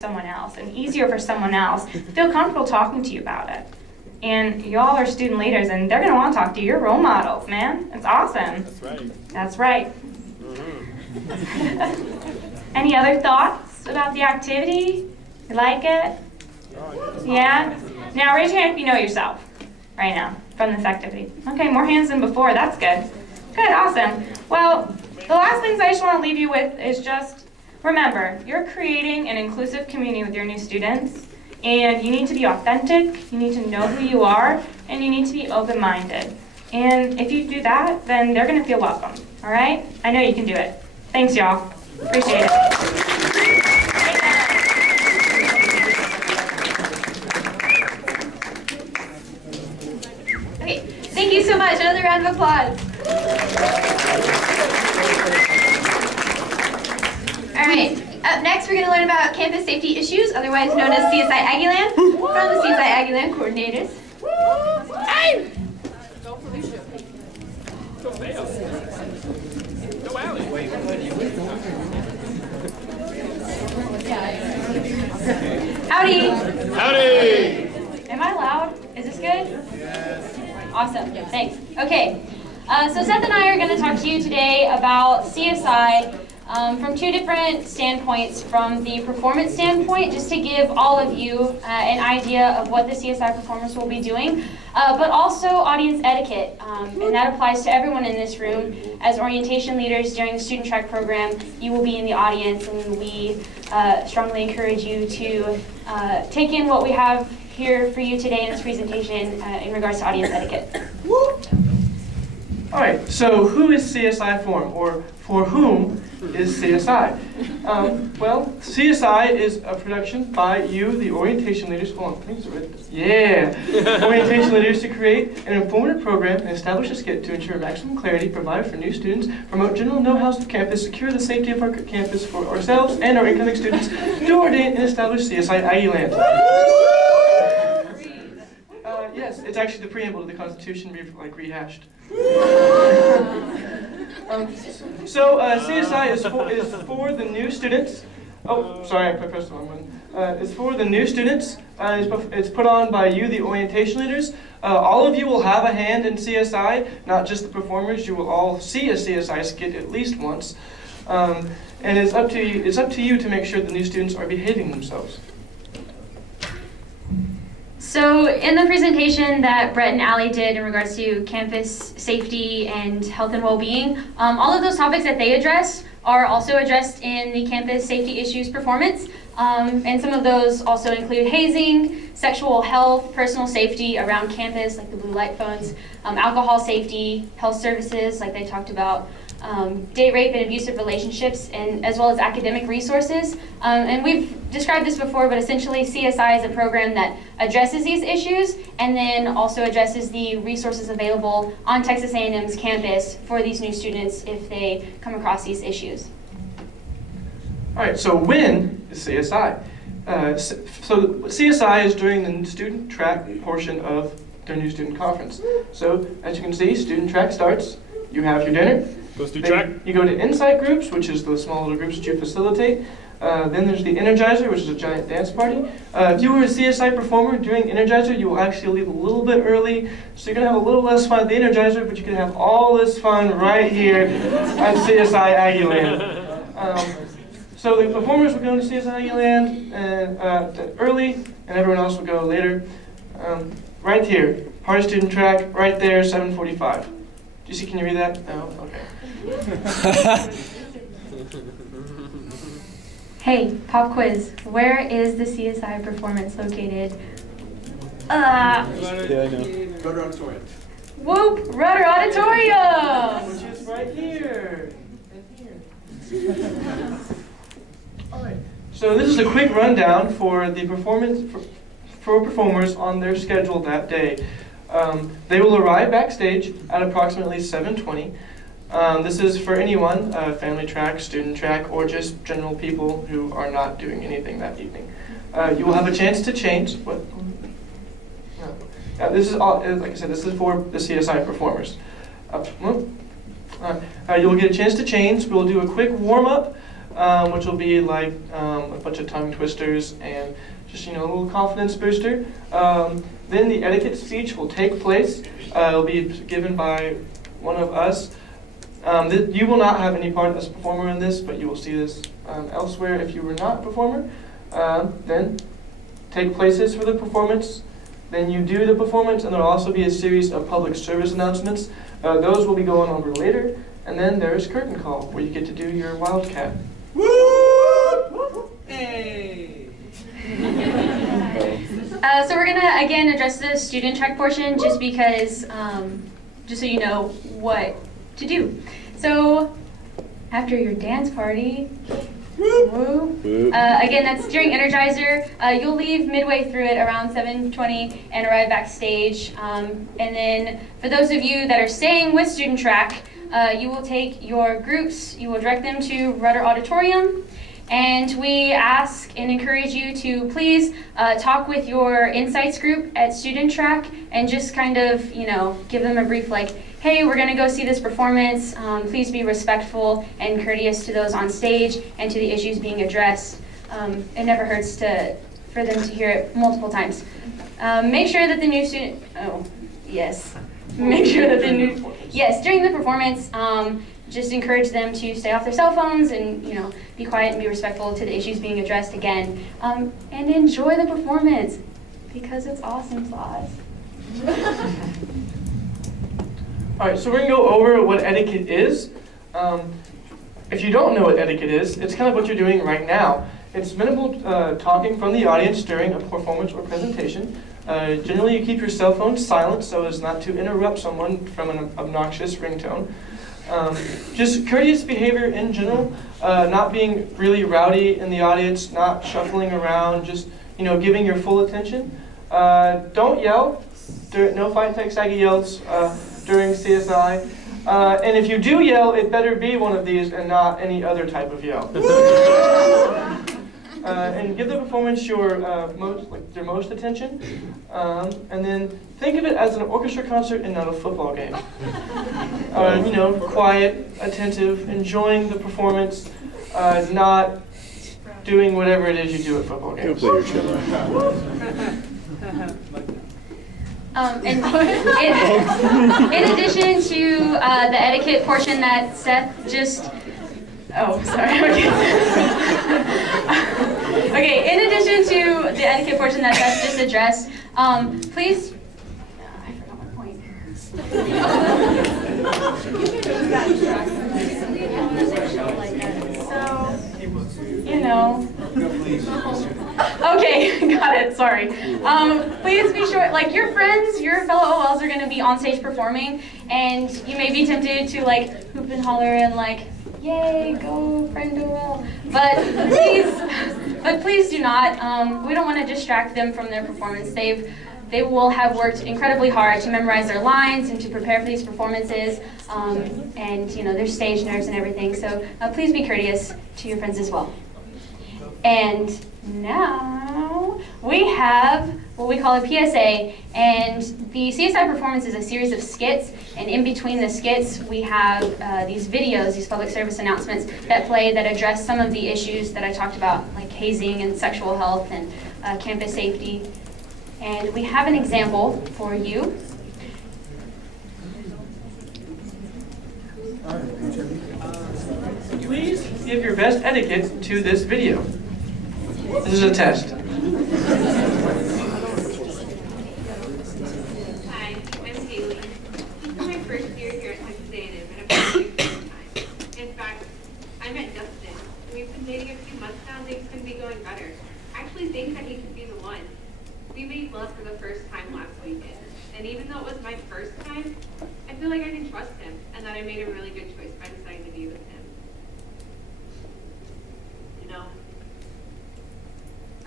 someone else and easier for someone else, feel comfortable talking to you about it. And y'all are student leaders and they're going to want to talk to you. You're role models, man. It's awesome. That's right. That's right. Any other thoughts about the activity? You like it? Yeah? Now raise your hand if you know yourself right now from this activity. Okay, more hands than before. That's good. Good, awesome. Well, the last things I just want to leave you with is just remember, you're creating an inclusive community with your new students, and you need to be authentic, you need to know who you are, and you need to be open-minded. And if you do that, then they're going to feel welcome, all right? I know you can do it. Thanks, y'all. Appreciate it. Okay, thank you so much. Another round of applause. All right, up next we're going to learn about campus safety issues, otherwise known as CSI Aggieland, from the CSI Aggieland coordinators. Hey! Howdy! Howdy! Am I loud? Is this good? Yes. Awesome, thanks. Okay, so Seth and I are going to talk to you today about CSI from two different standpoints. From the performance standpoint, just to give all of you an idea of what the CSI performers will be doing, but also audience etiquette, and that applies to everyone in this room. As orientation leaders during the student track program, you will be in the audience, and we strongly encourage you to take in what we have here for you today in this presentation in regards to audience etiquette. All right, so who is CSI for, or for whom is CSI? Well, CSI is a production by you, the orientation leaders. Hold on, things are written. Yeah, orientation leaders to create an informative program and establish a skit to ensure maximum clarity, provide for new students, promote general know-hows of campus, secure the safety of our campus for ourselves and our incoming students, to ordain and establish CSI Aggieland. Yes, it's actually the preamble to the Constitution rehashed. CSI is for the new students. Oh, sorry, I pressed the wrong one. It's for the new students. It's put on by you, the orientation leaders. All of you will have a hand in CSI, not just the performers. You will all see a CSI skit at least once. And it's up to you. It's up to you to make sure the new students are behaving themselves. So in the presentation that Brett and Allie did in regards to campus safety and health and well-being, all of those topics that they addressed are also addressed in the campus safety issues performance. And some of those also include hazing, sexual health, personal safety around campus, like the blue light phones, alcohol safety, health services, like they talked about, date rape and abusive relationships, and as well as academic resources. And we've described this before, but essentially CSI is a program that addresses these issues and then also addresses the resources available on Texas A&M's campus for these new students if they come across these issues. All right, so when is CSI? So CSI is during the student track portion of their new student conference. So as you can see, student track starts, you have your dinner. Goes through track. You go to insight groups, which is the small little groups that you facilitate. Then there's the Energizer, which is a giant dance party. If you were a CSI performer during Energizer, you will actually leave a little bit early, so you're going to have a little less fun at the Energizer, but you can have all this fun right here at CSI Aggieland. So the performers will go to CSI Aggieland early, and everyone else will go later. Right here, part of student track, right there, 7:45. Do you see? Can you read that? No? Okay. Hey, pop quiz. Where is the CSI performance located? Yeah, I know. Rudder Auditorium. Whoop! Rudder Auditorium! Which is right here. And here. All right. So this is a quick rundown for the for performers on their schedule that day. They will arrive backstage at approximately 7:20. This is for anyone, family track, student track, or just general people who are not doing anything that evening. You will have a chance to change. What? No. This is all, like I said, this is for the CSI performers. You will get a chance to change. We'll do a quick warm-up. which will be like a bunch of tongue twisters and just, a little confidence booster. Then the etiquette speech will take place. It'll be given by one of us. You will not have any part as a performer in this, but you will see this elsewhere if you were not a performer. Then take places for the performance. Then you do the performance, and there will also be a series of public service announcements. Those will be going over later. And then there is curtain call, where you get to do your wildcat. Woo! Hey! So we're gonna again address the student track portion just because, just so you know what to do. So after your dance party, again, that's during Energizer. You'll leave midway through it around 7:20 and arrive backstage. And then for those of you that are staying with student track, you will take your groups, you will direct them to Rudder Auditorium. And we ask and encourage you to please talk with your insights group at student track and just kind of, give them a brief like, hey, we're gonna go see this performance. Please be respectful and courteous to those on stage and to the issues being addressed. It never hurts for them to hear it multiple times. Make sure that the new student, during the performance, just encourage them to stay off their cell phones and, be quiet and be respectful to the issues being addressed again. And enjoy the performance because it's awesome sauce. All right, so we're gonna go over what etiquette is. If you don't know what etiquette is, it's kind of what you're doing right now. It's minimal talking from the audience during a performance or presentation. Generally, you keep your cell phone silent so as not to interrupt someone from an obnoxious ringtone. Just courteous behavior in general, not being really rowdy in the audience, not shuffling around, just giving your full attention. Don't yell. No Fight Text Aggie yells during CSI. And if you do yell, it better be one of these and not any other type of yell. And give the performance your most attention. And then think of it as an orchestra concert and not a football game. Quiet, attentive, enjoying the performance, not doing whatever it is you do at football games. Go play your cello. In addition to the etiquette portion that Seth just, Okay, in addition to the etiquette portion that Seth just addressed, please, I forgot my point. Okay, got it, sorry. Please be sure, your friends, your fellow OLs are gonna be on stage performing, and you may be tempted to hoop and holler and yay, go friend OL. But please do not. We don't want to distract them from their performance. They will have worked incredibly hard to memorize their lines and to prepare for these performances, and their stage nerves and everything. So please be courteous to your friends as well. And now we have what we call a PSA, and the CSI performance is a series of skits, and in between the skits we have these videos, these public service announcements that play that address some of the issues that I talked about, like hazing and sexual health and campus safety. And we have an example for you. Please give your best etiquette to this video. This is a test. Hi, I'm Haley. This is my first year here at Texas A&M, and I've been having a good time. In fact, I met Justin. We've been dating a few months now, and things couldn't be going better. I actually think that he could be the one. We made love for the first time last weekend, and even though it was my first time, I feel like I can trust him, and that I made a really good choice by deciding to be with him.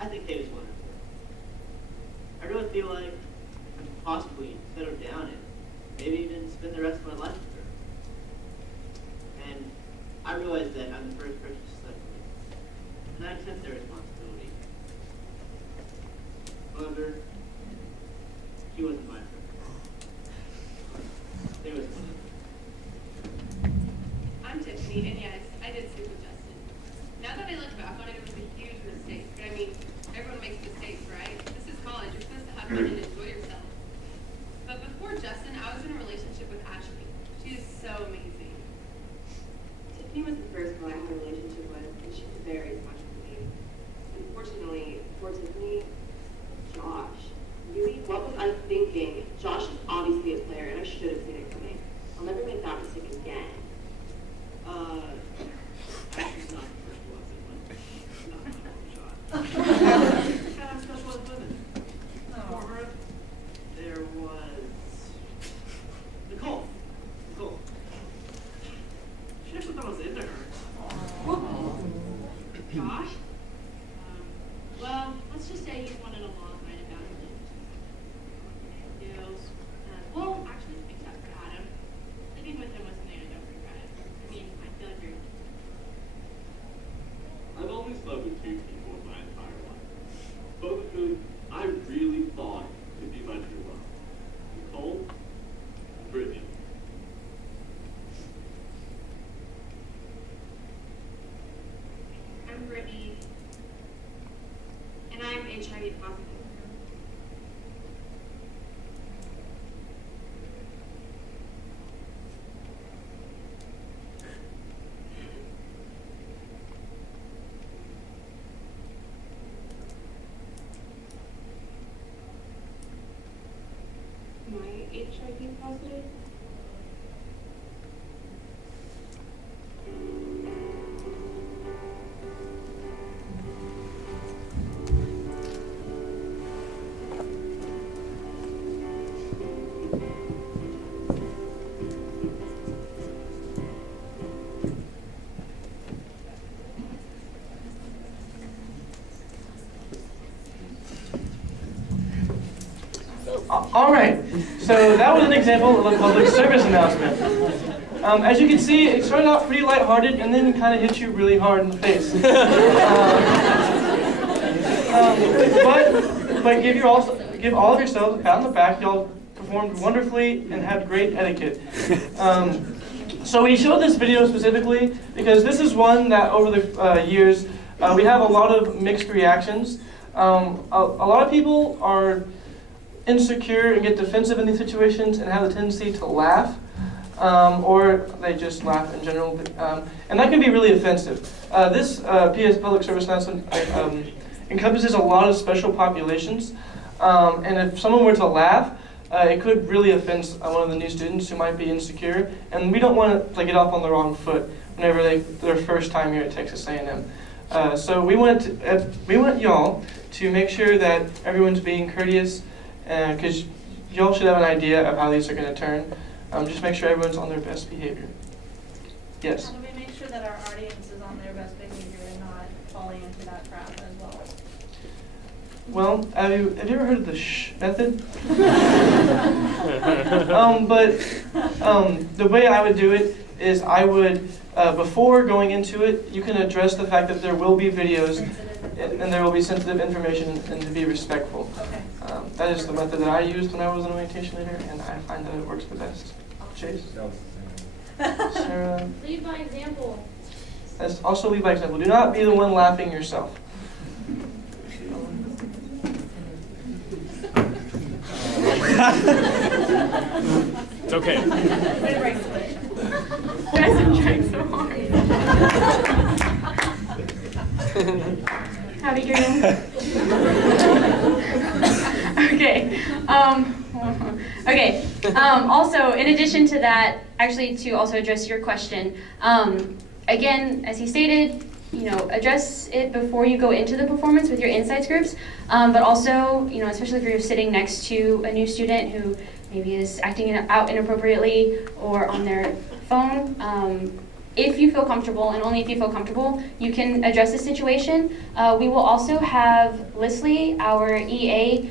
I think Haley's wonderful. I really feel like I could possibly settle down and maybe even spend the rest of my life with her. And I realize that I'm the first person to sleep with, and I accept their responsibility. However, she wasn't my friend. There was one. I'm Tiffany, and yes, I did sleep with Justin. Now spoke of who I really thought could be my true love. Nicole and Brittany. I'm Brittany, and I'm HIV positive. Am I HIV positive? All right, so that was an example of a public service announcement. As you can see, it started out pretty lighthearted and then kind of hit you really hard in the face. But give all of yourselves a pat on the back. Y'all performed wonderfully and had great etiquette. So we showed this video specifically because this is one that over the years we have a lot of mixed reactions. A lot of people are insecure and get defensive in these situations and have the tendency to laugh, or they just laugh in general, and that can be really offensive. This PS public service announcement encompasses a lot of special populations, and if someone were to laugh, it could really offend one of the new students who might be insecure, and we don't want to get off on the wrong foot whenever their first time here at Texas A&M. So we want y'all to make sure that everyone's being courteous, because y'all should have an idea of how these are going to turn. Just make sure everyone's on their best behavior. Yes? How do we make sure that our audience is on their best behavior and not falling into that trap as well? Well, have you ever heard of the shh method? The way I would do it is I would, before going into it, you can address the fact that there will be videos and there will be sensitive information and to be respectful. Okay. That is the method that I used when I was an orientation leader, and I find that it works the best. Chase? Sarah? Lead by example. That's also lead by example. Do not be the one laughing yourself. It's okay. You guys are trying so hard. Howdy, girl. Okay. Okay. Also, in addition to that, actually, to also address your question, again, as he stated, address it before you go into the performance with your insights groups, but also, especially if you're sitting next to a new student who maybe is acting out inappropriately or on their phone, if you feel comfortable, and only if you feel comfortable, you can address the situation. We will also have Leslie, our EA,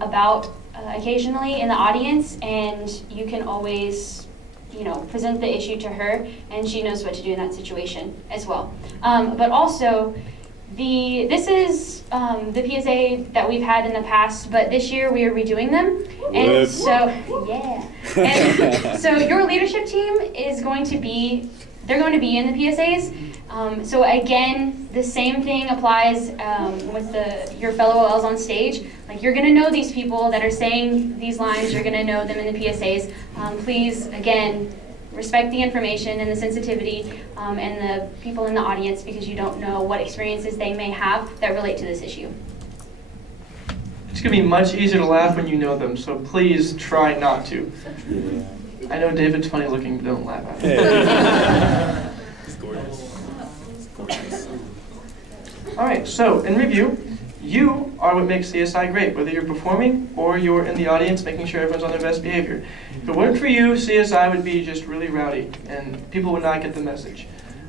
about occasionally in the audience, and you can always present the issue to her, and she knows what to do in that situation as well. But also, this is the PSA that we've had in the past, but this year we are redoing them. And so, yeah. And so your leadership team is going to be, they're going to be in the PSAs. So again, the same thing applies with your fellow OLs on stage. Like, you're going to know these people that are saying these lines, you're going to know them in the PSAs. Please, again, respect the information and the sensitivity and the people in the audience, because you don't know what experiences they may have that relate to this issue. It's going to be much easier to laugh when you know them, so please try not to. I know David's funny looking, but don't laugh at him. It's gorgeous. It's gorgeous. All right, so in review, you are what makes CSI great, whether you're performing or you're in the audience making sure everyone's on their best behavior. If it weren't for you, CSI would be just really rowdy and people would not get the message.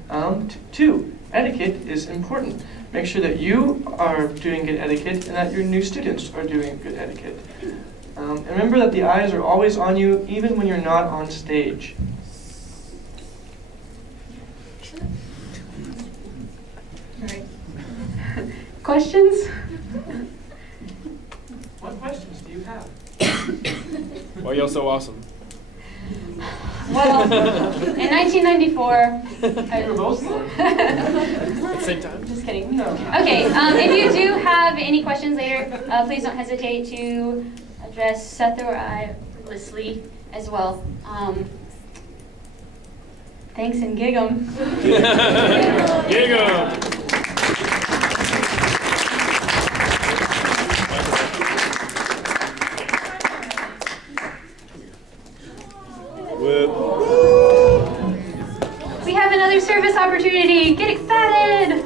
2, etiquette is important. Make sure that you are doing good etiquette and that your new students are doing good etiquette. And remember that the eyes are always on you, even when you're not on stage. All right. Questions? Why are y'all so awesome? Well, in 1994, We were both born. At the same time? just kidding. No. Okay, if you do have any questions later, please don't hesitate to address Seth or I, Leslie, as well. Thanks and gig 'em. Diego! We have another service opportunity. Get excited!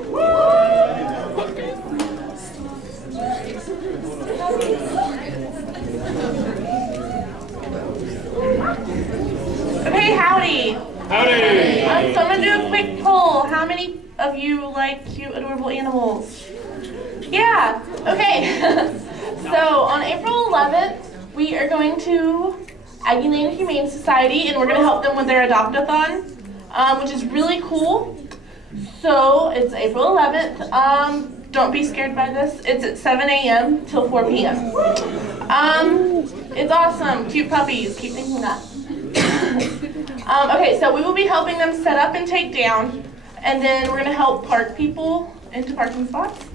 Okay, howdy. Howdy! So I'm gonna do a quick poll. How many of you like cute, adorable animals? Yeah. Okay. So on April 11th, we are going to Aggieland Humane Society, and we're gonna help them with their adopt-a-thon, which is really cool. So it's April 11th. Don't be scared by this. It's at 7 a.m. till 4 p.m. It's awesome. Cute puppies. Keep thinking that. Okay, so we will be helping them set up and take down, and then we're going to help park people into parking spots.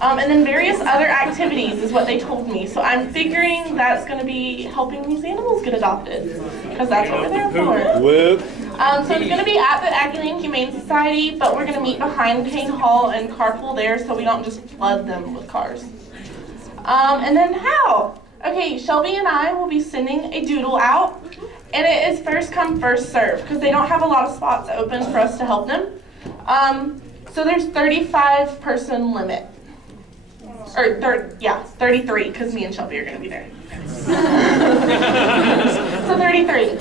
And then various other activities is what they told me. So I'm figuring that's going to be helping these animals get adopted, because that's what we're there for. So it's going to be at the Aggieland Humane Society, but we're going to meet behind Kane Hall and carpool there so we don't just flood them with cars. And then how? Okay, Shelby and I will be sending a doodle out, and it is first come, first serve, because they don't have a lot of spots open for us to help them. So there's 35 person limit. Or 33, because me and Shelby are going to be there. So 33.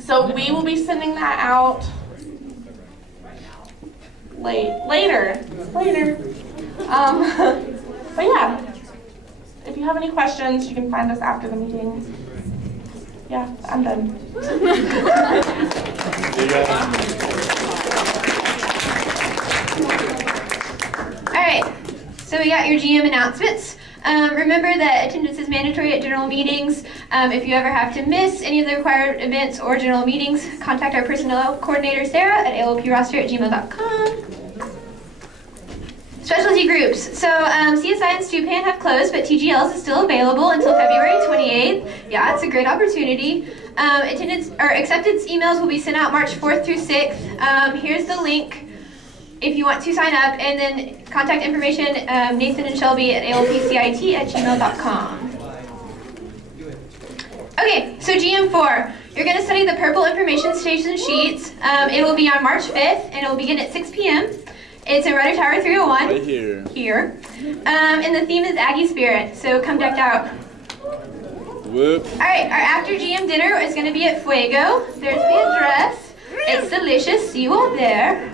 So we will be sending that out later. But yeah, if you have any questions, you can find us after the meeting. Yeah, I'm done. All right, so we got your GM announcements. Remember that attendance is mandatory at general meetings. If you ever have to miss any of the required events or general meetings, contact our personnel coordinator, Sarah, at alproster@gmail.com. Specialty groups. So CSI and Stupan have closed, but TGLs is still available until February 28th. Yeah, it's a great opportunity. Attendance or acceptance emails will be sent out March 4th through 6th. Here's the link if you want to sign up, and then contact information Nathan and Shelby at alpcit@gmail.com. Okay, so GM4, you're going to study the purple information station sheets. It will be on March 5th, and it will begin at 6 p.m. It's in Rudder Tower 301. Right here. Here. And the theme is Aggie Spirit, so come decked out. Whoop. All right, our after GM dinner is going to be at Fuego. There's the address. It's delicious. See you all there.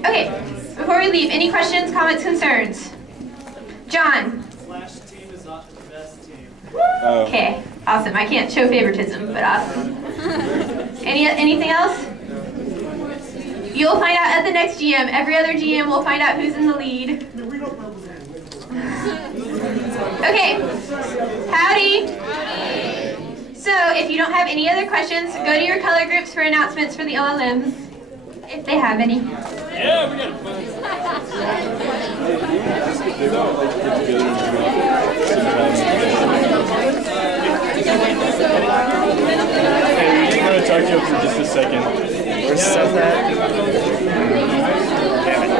Okay, before we leave, any questions, comments, concerns? John. Flash team is not the best team. Okay, awesome. I can't show favoritism, but awesome. Anything else? You'll find out at the next GM. Every other GM will find out who's in the lead. Okay. Howdy. So if you don't have any other questions, go to your color groups for announcements for the LLMs, if they have any. Yeah, we got it. Hey, we're going to talk to you for just a second. Where's Seth at? Damn it.